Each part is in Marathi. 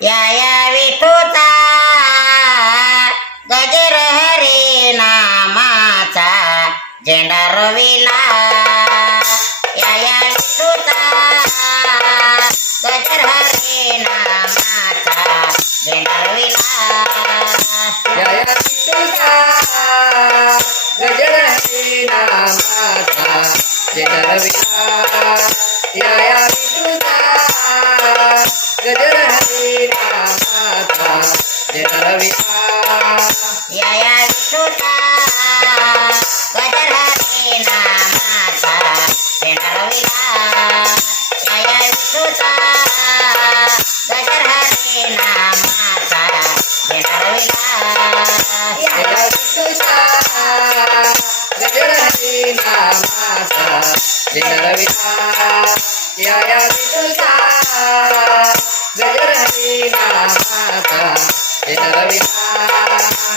या विठूचा गजर हरे नामाचा झेंडा रविला या विठूचा गजर हरे नामाचा झेंडा रविला या विठूचा गजर हरे नामाचा झेंडा रविला या विठूचा गजर हरे नामाचा झेंडा रविला या विठूचा गजर हरे नामाचा झेंडा रविला या विठूचा गजर हरे नामाचा झेंडा रविला या विठूचा गजर हरे नामाचा झेंडा रविला या विठूचा गजर हरे नामाचा झेंडा रविला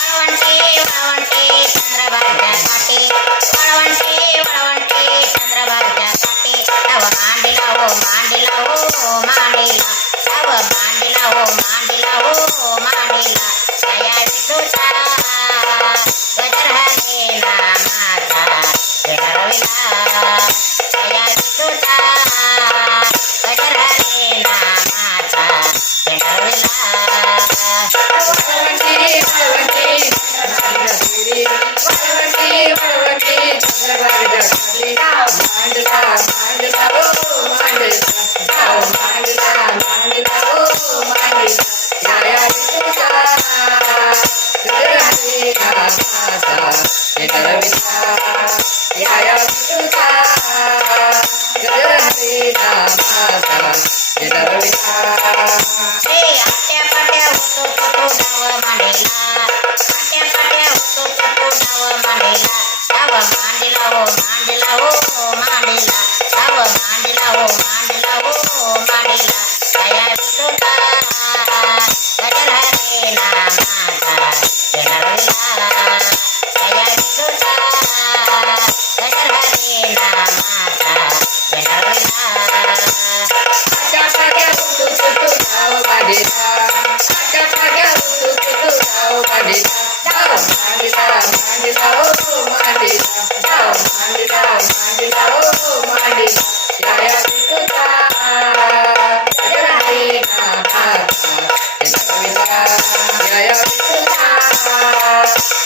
वाळवंटी चंद्रभागच्या काठी वाळवंटी चंद्रभागच्या काठी तव मांडिला हो मांडिला हो मांडिला तव मांडिला हो मांडिला हो मांडिला या विठूचा गजर हरे नामाचा झेंडा रविला या विठूचा गजर हरे नामाचा झेंडा रविला आट्या पाट्या होतो तो डाव मांडीला आट्या पाट्या होतो तो डाव मांडीला डाव मांडीला हो मांडीला हो मांडीला डाव मांडीला हो मांडीला हो मांडीला या विठूचा गजर हरे नामाचा झेंडा रविला या विठूचा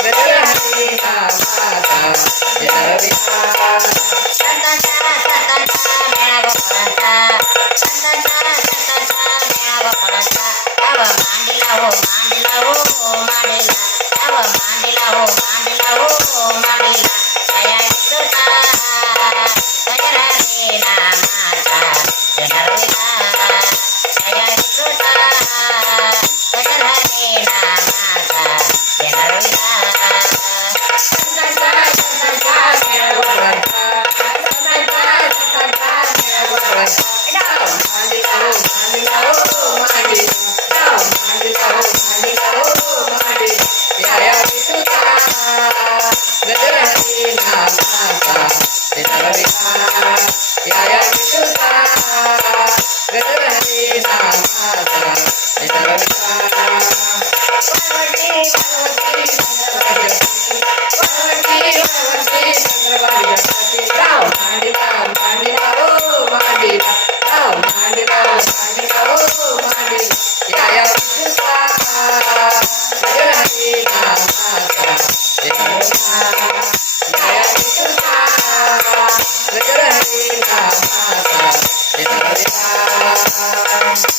गजर हरे नामाचा झेंडा रविला मांडीला हो मांडीला हो मांडीला तव मांडीला हो मांडीला हो मांडीला या विठूचा गजर हरे नामाचा झेंडा रविला या विठूचा गजर हरे नामाचा झेंडा रविला गजर हरे नामाचा झेंडा रविला या विठूचा गजर हरे नामाचा झेंडा रविला